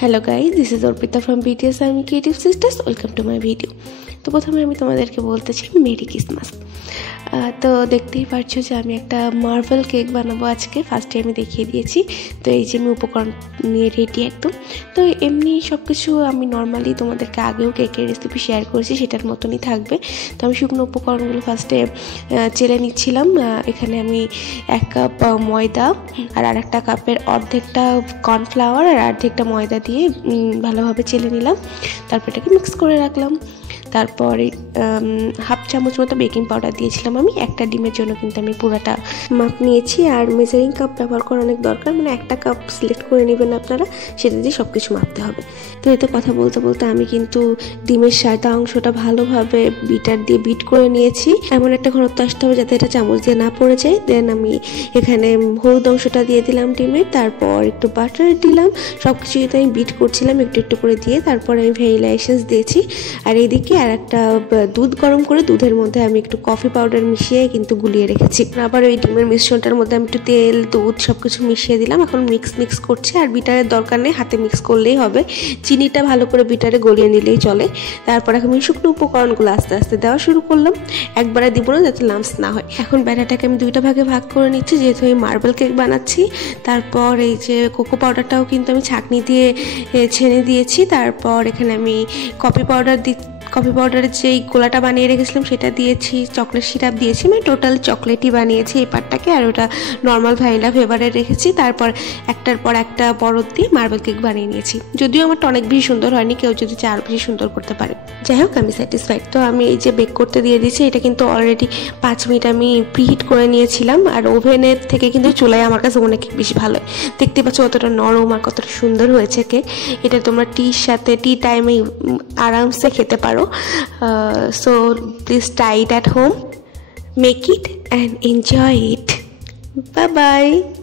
Hello guys, this is Orpita from BTS Army Creative Sisters. Welcome to my video. তো প্রথমে আমি তোমাদেরকে বলতে চাই মেরি ক্রিসমাস। তো দেখতেই পারছো যে আমি একটা মার্বেল কেক বানাবো আজকে। ফার্স্টে আমি দেখিয়ে দিয়েছি। তো এই যে আমি উপকরণ নিয়ে রেডি একদম। তো এমনি সব কিছু আমি নর্মালি তোমাদেরকে আগেও কেকের রেসিপি শেয়ার করেছি, সেটার মতনই থাকবে। তো আমি শুকনো উপকরণগুলো ফার্স্টে চেলে নিচ্ছিলাম। এখানে আমি 1 কাপ ময়দা আর আরেকটা কাপের অর্ধেকটা কর্নফ্লাওয়ার আর অর্ধেকটা ময়দা দিয়ে ভালোভাবে চেলে নিলাম। তারপর এটাকে মিক্স করে রাখলাম। তারপরে হাফ চামচ মতো বেকিং পাউডার দিয়েছিলাম আমি। একটা ডিমের জন্য কিন্তু আমি পুরোটা মাপ নিয়েছি। আর মেজারিং কাপ ব্যবহার করা অনেক দরকার, মানে একটা কাপ সিলেক্ট করে নেবেন আপনারা, সেটা দিয়ে সব কিছু মাপতে হবে। তো এতে কথা বলতে বলতে আমি কিন্তু ডিমের সাদা অংশটা ভালোভাবে বিটার দিয়ে বিট করে নিয়েছি। এমন একটা ঘনত্ব আসতে হবে যাতে এটা চামচ দিয়ে না পড়ে যায়। দেন আমি এখানে হলুদ অংশটা দিয়ে দিলাম ডিমের, তারপর একটু বাটার দিলাম। সব কিছু আমি বিট করছিলাম একটু একটু করে দিয়ে। তারপর আমি ভ্যানিলা এসেন্স দিয়েছি। আর এইদিকে আর একটা দুধ গরম করে দুধের মধ্যে আমি একটু কফি পাউডার মিশিয়ে কিন্তু গুলিয়ে রেখেছি। আবার ওই ডিমের মিশ্রণটার মধ্যে আমি একটু তেল দুধ সবকিছু মিশিয়ে দিলাম। এখন মিক্স করছি। আর বিটারের দরকার নেই, হাতে মিক্স করলেই হবে। চিনিটা ভালো করে বিটারে গলিয়ে নিলেই চলে। তারপর এখন আমি শুকনো উপকরণগুলো আস্তে আস্তে দেওয়া শুরু করলাম। একবারে দিব না যাতে লাম্পস না হয়। এখন ব্যাটারটাকে আমি 2টা ভাগে ভাগ করে নিচ্ছি, যেহেতু আমি মার্বেল কেক বানাচ্ছি। তারপর এই যে কোকো পাউডারটাও কিন্তু আমি ছাঁকনি দিয়ে ছেনে দিয়েছি। তারপর এখানে আমি কফি পাউডারের যেই গোলাটা বানিয়ে রেখেছিলাম সেটা দিয়েছি, চকলেট সিরাপ দিয়েছি, মানে টোটাল চকলেটই বানিয়েছি এই পার্টটাকে। আর ওটা নর্মাল ভ্যানিলা ফ্লেভারে রেখেছি। তারপর একটার পর একটা পরত দিয়ে মার্বেল কেক বানিয়ে নিয়েছি। যদিও আমারটা অনেক বেশি সুন্দর হয়নি, কেউ যদি চায় আরও বেশি সুন্দর করতে পারে। যাই হোক, আমি স্যাটিসফাইড। তো আমি এই যে বেক করতে দিয়ে দিয়েছি। এটা কিন্তু অলরেডি 5 মিনিট আমি প্রিহিট করে নিয়েছিলাম। আর ওভেনের থেকে কিন্তু চুলায় আমার কাছে অনেক বেশি ভালো। দেখতে পাচ্ছ কতটা নরম আর কতটা সুন্দর হয়েছে কেক। এটা তোমরা টি টাইমে আরামসে খেতে পারো। So please try it at home, make it and enjoy it. Bye bye.